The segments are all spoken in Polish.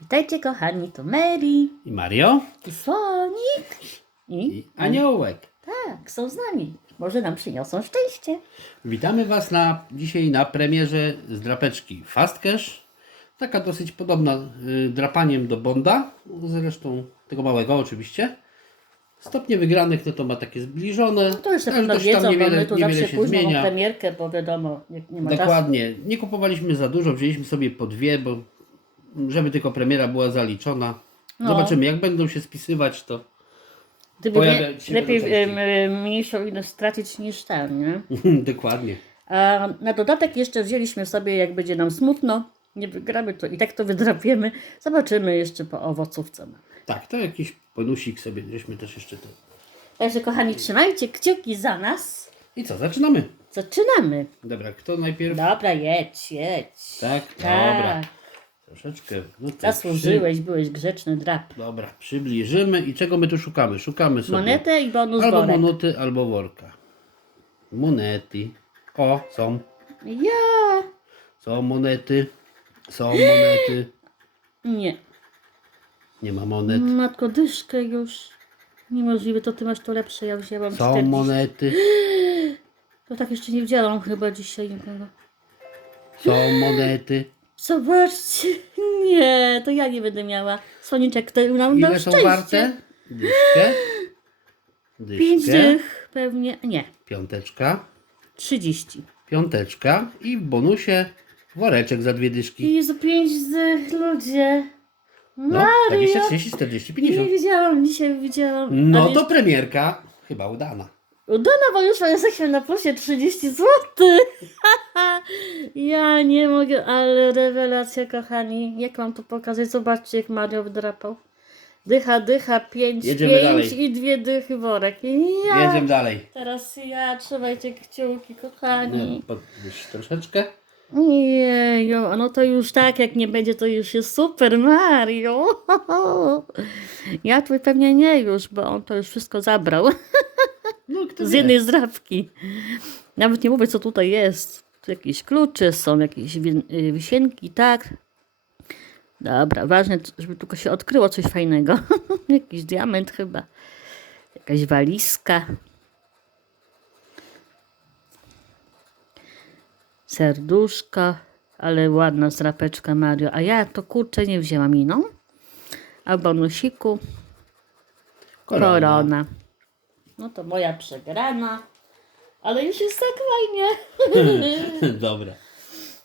Witajcie kochani, to Mary I Mario i Słonik. I, i Aniołek. tak, są z nami. Może nam przyniosą szczęście. Witamy Was na, dzisiaj na premierze z drapeczki Fast Cash. Taka dosyć podobna y, drapaniem do Bonda, zresztą tego małego oczywiście. Stopnie wygranych no to ma takie zbliżone. To już na pewno wiedzą, bo my tu zawsze późną zmienia. premierkę, bo wiadomo, nie, nie ma czasu. Dokładnie. Nie kupowaliśmy za dużo, wzięliśmy sobie po dwie, bo żeby tylko premiera była zaliczona. No. Zobaczymy, jak będą się spisywać, to Gdyby się lepiej będą częściej. mniejszą ilość stracić niż ten, nie? dokładnie. A na dodatek jeszcze wzięliśmy sobie, jak będzie nam smutno, nie wygramy to i tak to wydrapiemy. Zobaczymy jeszcze po owocówce. Tak, to jakiś bonusik sobie, żeśmy też jeszcze to. Także kochani, trzymajcie kciuki za nas. I co, zaczynamy? Zaczynamy. Dobra, kto najpierw? Dobra, jedź, jedź. Tak? Tak. Dobra. Troszeczkę. No to Zasłużyłeś, byłeś grzeczny drap. Przy... Dobra, przybliżymy. I czego my tu szukamy? Szukamy sobie Monetę i bonus albo worek. monuty, albo worka. Monety. O, są. Ja. Są monety. Są monety. Nie. Nie ma monet. Matko, dyszkę już. Niemożliwe, to ty masz to lepsze, ja wzięłam Są 40. monety. To tak jeszcze nie widziałam chyba dzisiaj nikogo. Są monety. Zobaczcie. Nie, to ja nie będę miała. Słoniczek, to nam dał Ile są szczęście. warte? Dyszkę. Pięć Dyszkę. dych pewnie. Nie, Piąteczka. 30. Piąteczka. I w bonusie woreczek za dwie dyszki. Jezu, pięć dych, ludzie. No, Mario. 20, 30, 40, Nie 50. widziałam, dzisiaj widziałam. No Ale to premierka chyba udana. Udana, bo już jesteśmy na plusie 30 zł. ja nie mogę, ale rewelacja, kochani. Jak mam to pokazać? Zobaczcie, jak Mario wdrapał. Dycha, dycha, 5, Jedziemy 5 dalej. i dwie dychy worek. Ja. Jedziemy dalej. Teraz ja, trzymajcie kciuki, No, kochani. podwyż troszeczkę. Jeju, no to już tak, jak nie będzie, to już jest super Mario. Ja tu pewnie nie już, bo on to już wszystko zabrał. No, Z wie. jednej zdrabki. Nawet nie mówię, co tutaj jest. Tu jakieś klucze są, jakieś y, wisienki, tak. Dobra, ważne, żeby tylko się odkryło coś fajnego. Jakiś diament chyba. Jakaś walizka. Serduszka, ale ładna zdrapeczka Mario. A ja to kurczę nie wzięłam inną. A bonusiku Korona. korona. No to moja przegrana. Ale już jest tak fajnie. Dobra.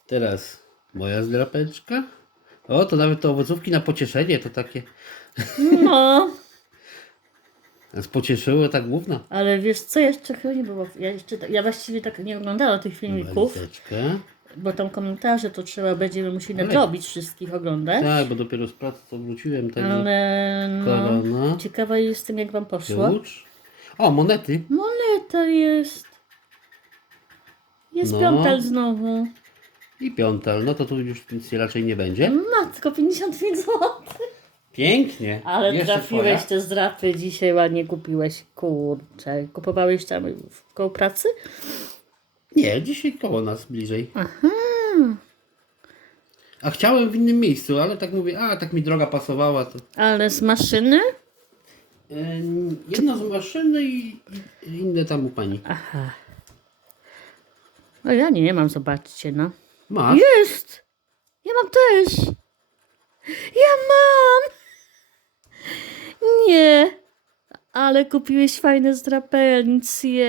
Teraz moja zdrapeczka. O, to nawet te owocówki na pocieszenie to takie. No, Nas pocieszyło tak główno. ale wiesz co, jeszcze chyba nie było. Ja, jeszcze, ja właściwie tak nie oglądałam tych filmików, Walizeczkę. bo tam komentarze to trzeba będziemy musieli Ale- nadrobić wszystkich oglądać. Tak, bo dopiero z pracy to wróciłem. Także Ale no, ciekawa jestem jak wam poszło. Klucz. O, monety. Moneta jest. Jest No. piątal znowu. I piątal. No to tu już nic raczej nie będzie. Matko, 55 zł. Pięknie. Ale Jeszcze trafiłeś twoja. te zdrapy, dzisiaj ładnie kupiłeś. Kurczę, kupowałeś tam w koło pracy? Nie, dzisiaj koło nas bliżej. A chciałem w innym miejscu, ale tak mówię, a tak mi droga pasowała, to Ale z maszyny? E, jedno z maszyny i, inne tam u pani. Aha. No ja nie mam, zobaczcie, no. Masz? Jest! Ja mam też! Ja mam! Nie! Ale kupiłeś fajne zdrapelnicje.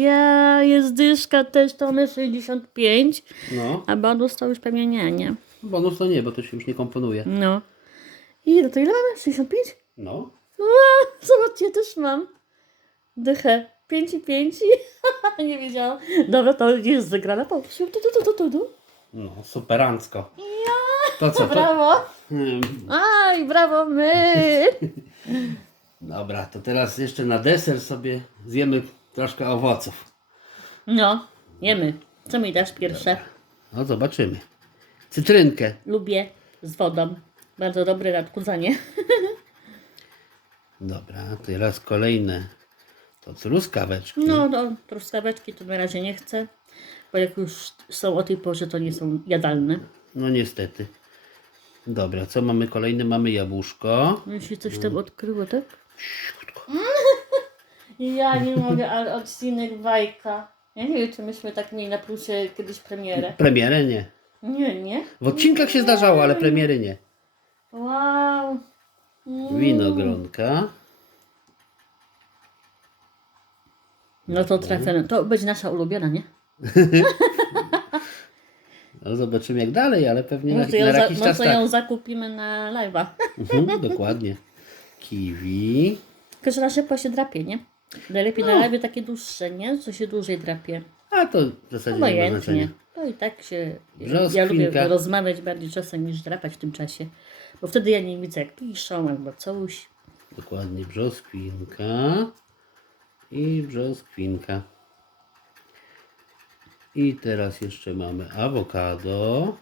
Ja, jest dyszka też, to one 65. No, A bonus to już pewnie nie, nie. bonus to nie, bo to się już nie komponuje. No. I to ile mamy? 65? No, Zobaczcie, ja też mam. Dychę. 5 i 5. nie wiedziałam. Dobra, to jest wygrana. To, tu, tu, tu, tu, tu, tu. no, superancko. To co, to? Brawo. Hmm, Aj, brawo my. Dobra, to teraz jeszcze na deser sobie zjemy troszkę owoców. No, jemy. Co mi dasz pierwsze? No, zobaczymy. Cytrynkę. Lubię z wodą. Bardzo dobre na odchudzanie. Dobra, teraz kolejne. To truskaweczki. No, no, truskaweczki to na razie nie chcę. Bo jak już są o tej porze, to nie są jadalne. No niestety. Dobra, co mamy kolejne? Mamy jabłuszko. No Jeśli coś tam odkryło, tak? Ja nie mogę, ale odcinek bajka. Ja nie wiem, czy myśmy tak mieli na plusie kiedyś premierę. Premierę nie. Nie, nie? W odcinkach się zdarzało, ale premiery nie. Wow. Mm. Winogronka. No to trafione. To będzie nasza ulubiona, nie? No zobaczymy jak dalej, ale pewnie na, Może ją, na za, jakiś czas może ją tak. zakupimy na live'a. Mhm, dokładnie. Kiwi. Tylko, że na szybko się drapie, nie? Najlepiej No. na live'ie takie dłuższe, nie? Co się dłużej drapie. A to w zasadzie nie ma Obojętnie. znaczenia. To i tak się. Ja Brzoskwinka. lubię rozmawiać bardziej czasem niż drapać w tym czasie. Bo wtedy ja nie widzę, jak piszą albo coś. Dokładnie brzoskwinka. I brzoskwinka. I teraz jeszcze mamy awokado.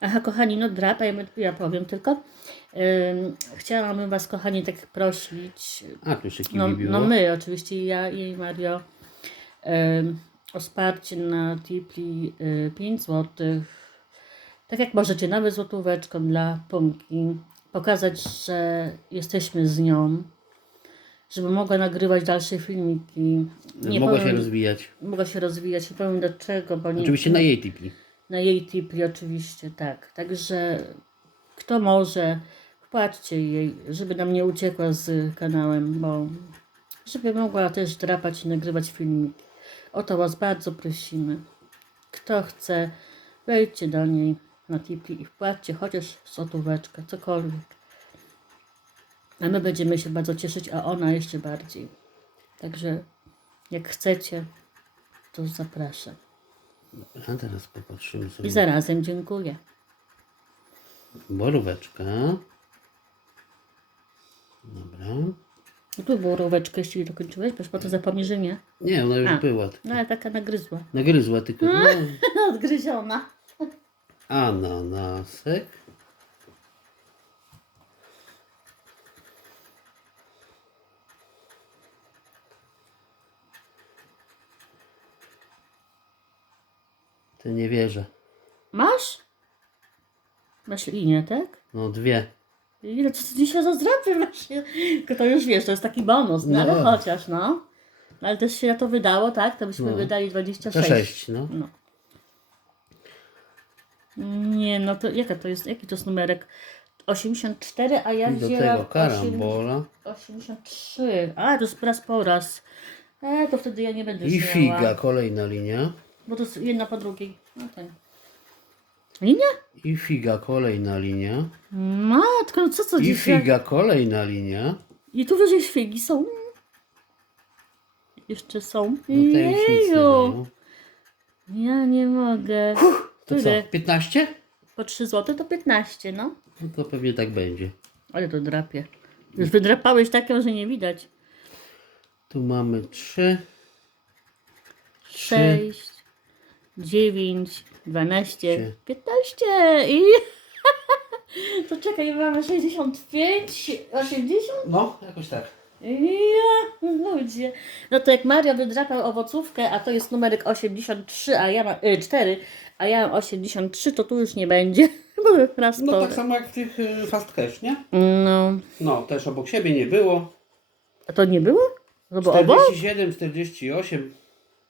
Aha, kochani, no drapa, ja, ja powiem tylko. Ym, chciałabym Was, kochani, tak prosić. A, tu jeszcze No, no my, oczywiście, ja i Mario, ym, o wsparcie na Tipli y, 5 zł. Tak jak możecie, nawet złotóweczką dla Punki. Pokazać, że jesteśmy z nią. Żeby mogła nagrywać dalsze filmiki. Nie Mogła powiem, się rozwijać. mogła się rozwijać. Nie powiem dlaczego, bo nie, Oczywiście na jej tipi. na jej tipli oczywiście, tak. Także kto może, wpłaćcie jej, żeby nam nie uciekła z kanałem, bo żeby mogła też drapać i nagrywać filmiki. O to Was bardzo prosimy. Kto chce, wejdźcie do niej na tipli i wpłaćcie chociaż złotóweczkę, cokolwiek. A my będziemy się bardzo cieszyć, a ona jeszcze bardziej. Także jak chcecie, to zapraszam. A teraz popatrzymy I sobie. zarazem dziękuję. Boróweczka. Dobra. I tu było róweczkę, jeśli dokończyłeś, bo potem zapomnisz, że nie. Nie, ona już A. była. No ale taka nagryzła. Nagryzła tylko. No, Odgryziona. Ananasek. To nie wierzę. Masz? Masz linię, tak? No dwie. Ile ty dzisiaj za zdrapy masz? Tylko to już wiesz, to jest taki bonus, no, ale No. chociaż, no. Ale też się na to wydało, tak? To byśmy No. wydali To 26. sześć, no. No. Nie, no to jaka to jest, jaki to jest numerek? 84, a ja I do wzięłam tego karambola. 83. A, to jest raz po raz. E, to wtedy ja nie będę I wzięła. figa, kolejna linia. Bo to jest jedna po drugiej. No nie. Linia? I figa, kolejna linia. Matko, no co to I dzisiaj? figa, kolejna linia. I tu wyżej figi są. Jeszcze są. No te już nic nie Jeju. dają. Ja nie mogę. To co, Tyle. 15? Po 3 zł to 15, no. No to pewnie tak będzie. Ale to drapie. Już wydrapałeś taką, że nie widać. Tu mamy 3. 3. 6, 9, 12, 15 i... To czekaj, mamy 65, 80? No, jakoś tak. Ja, ludzie. No to jak Mario wydrapał owocówkę, a to jest numerek 83, a ja mam, y, 4, a ja mam 83, to tu już nie będzie. Były raz No po... tak samo jak w tych y, fast cash, nie? No, No, też obok siebie nie było. a to nie było? To było obok? 47, 48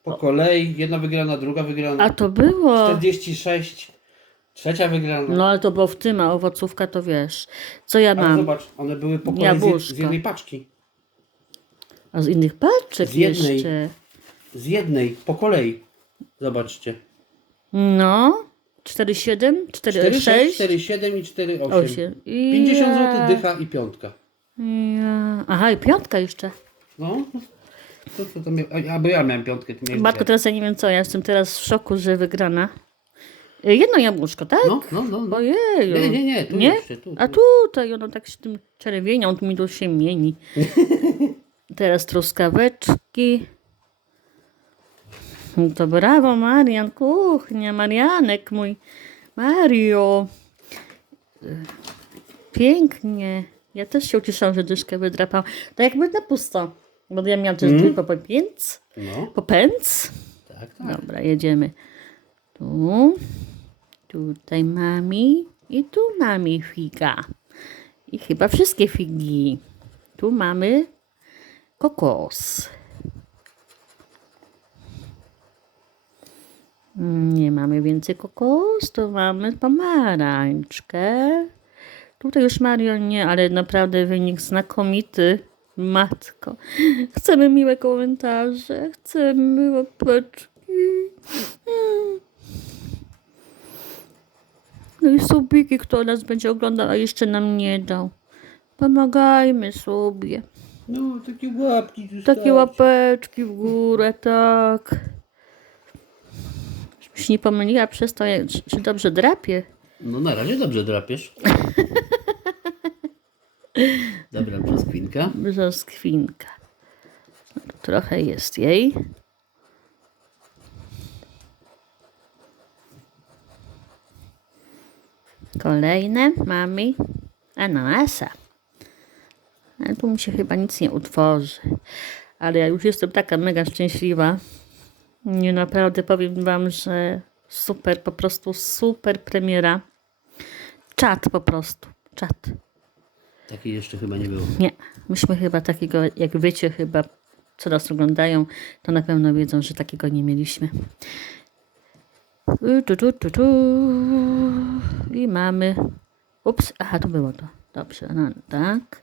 po kolei. Jedna wygrana, druga wygrana. A to było. 46, trzecia wygrana. No ale to było w tym, a owocówka to wiesz. Co ja Ale mam? zobacz, one były po kolei z, jed- Jabłuszka. z jednej paczki. A z innych paczek Z jednej. jeszcze. Z jednej, po kolei. Zobaczcie. No. 4,7, 4, 6, 4,6, 4, 7 i 4, 8. 8. 50 zł dycha i piątka. Ja. Aha, i piątka jeszcze. No. To, co to mia... a, bo ja miałem piątkę, ty miałeś Matko, dwie. teraz ja nie wiem co, ja jestem teraz w szoku, że wygrana. Y, Jedno jabłuszko, tak? No, no, no. no. Ojeju. Nie, nie, nie, tu Nie? jeszcze, tu, A tu. tutaj ono tak się tym czerwienią, to mi tu się mieni. Teraz truskaweczki. No To brawo, Marian, kuchnia, Marianek mój. Mario. Pięknie. Ja też się ucieszam, że dyszkę wydrapał. To jakby na pusto. Bo ja miałam też Mm. dwie po pięć. No, Po pęc. tak, tak. Dobra, jedziemy. Tu. Tutaj mami. I tu mamy figa. I chyba wszystkie figi. Tu mamy kokos. Mm, Nie mamy więcej kokos, to mamy pomarańczkę. Tutaj już Marion nie, ale naprawdę wynik znakomity. Matko. Chcemy miłe komentarze, chcemy łapeczki. Mm. No i subiki, kto nas będzie oglądał, a jeszcze nam nie dał. Pomagajmy sobie. No, takie łapki tu Takie łapeczki w górę, tak. Żebyś się nie pomyliła przez to, jak- czy dobrze drapie. No na razie dobrze drapiesz. Dobra, brzoskwinka. Brzoskwinka. Trochę jest jej. Kolejne mamy ananasa. Ale tu mi się chyba nic nie utworzy. Ale ja już jestem taka mega szczęśliwa. Nie naprawdę powiem wam, że super, po prostu super premiera. Czat po prostu. Czat. Takiej jeszcze chyba nie było. Nie, myśmy chyba takiego, jak wiecie, chyba co nas oglądają, to na pewno wiedzą, że takiego nie mieliśmy. Tu, tu, tu, tu, tu. I mamy. Ups, aha, to było to. Dobrze, no, tak.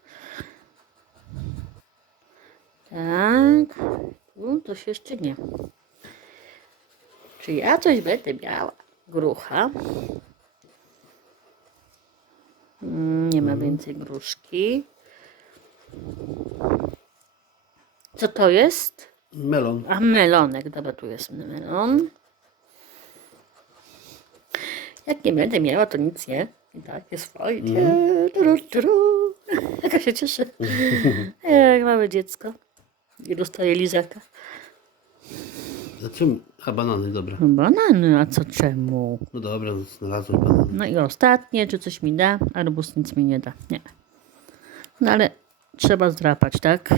Tak. Tu coś jeszcze nie. Czy ja coś będę miała? Grucha. Mm, Nie ma więcej gruszki. Co to jest? Melon. A melonek, dobra, tu jest melon. Jak nie będę miała, to nic nie. I tak jest fajnie. Turu, turu. Jaka się cieszę. Jak małe dziecko. I dostaje lizaka. Za czym? A banany, dobra. Banany, a co czemu? No dobra, no, znalazłem banany. No i ostatnie, czy coś mi da? Arbus nic mi nie da. Nie. No ale trzeba zdrapać, tak?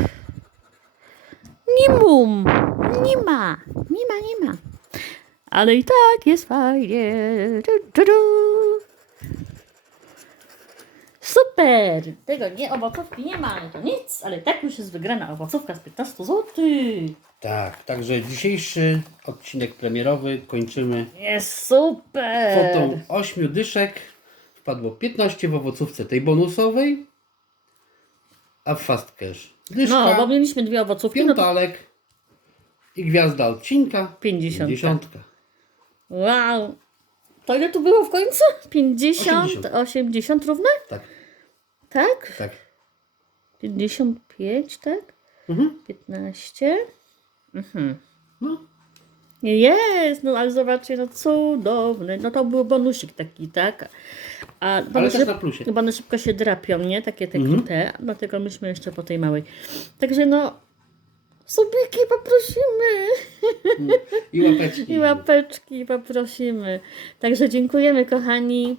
Nie mum! Nie ma! Nie ma, nie ma. Ale i tak jest fajnie. Du, du, du. Super! Tego nie, owocówki nie ma, ale to nic. Ale tak już jest wygrana owocówka z 15 zł. Tak, także dzisiejszy odcinek premierowy kończymy Jest super! kwotą 8 dyszek. Wpadło 15 w owocówce tej bonusowej, a w Fast Cash dyszka, No, bo mieliśmy dwie owocówki, no to piątalek i gwiazda odcinka 50. 50. Wow! To ile tu było w końcu? 50, 80, 80. równe? Tak, Tak? tak. 55, tak? Mhm. 15. No, Jest, no ale zobaczcie, no cudowny. No to był bonusik taki, tak? A bony, też na plusie. Mhm. bony szybko się drapią, nie? Takie te krute, dlatego myśmy jeszcze po tej małej. Także no, subiki poprosimy. i łapeczki. I łapeczki poprosimy. Także dziękujemy, kochani.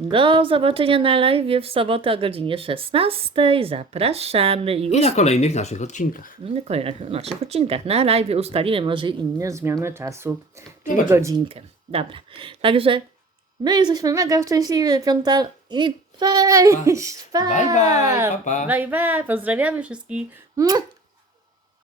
Do zobaczenia na live w sobotę o godzinie 16. Zapraszamy i I na kolejnych naszych odcinkach. na kolejnych naszych odcinkach. Na live ustalimy może inne zmiany czasu, czyli godzinkę. Dobra. Także my jesteśmy mega szczęśliwi, piąta i cześć! Bye, bye, pa, pa. Bye, bye. Pozdrawiamy wszystkich.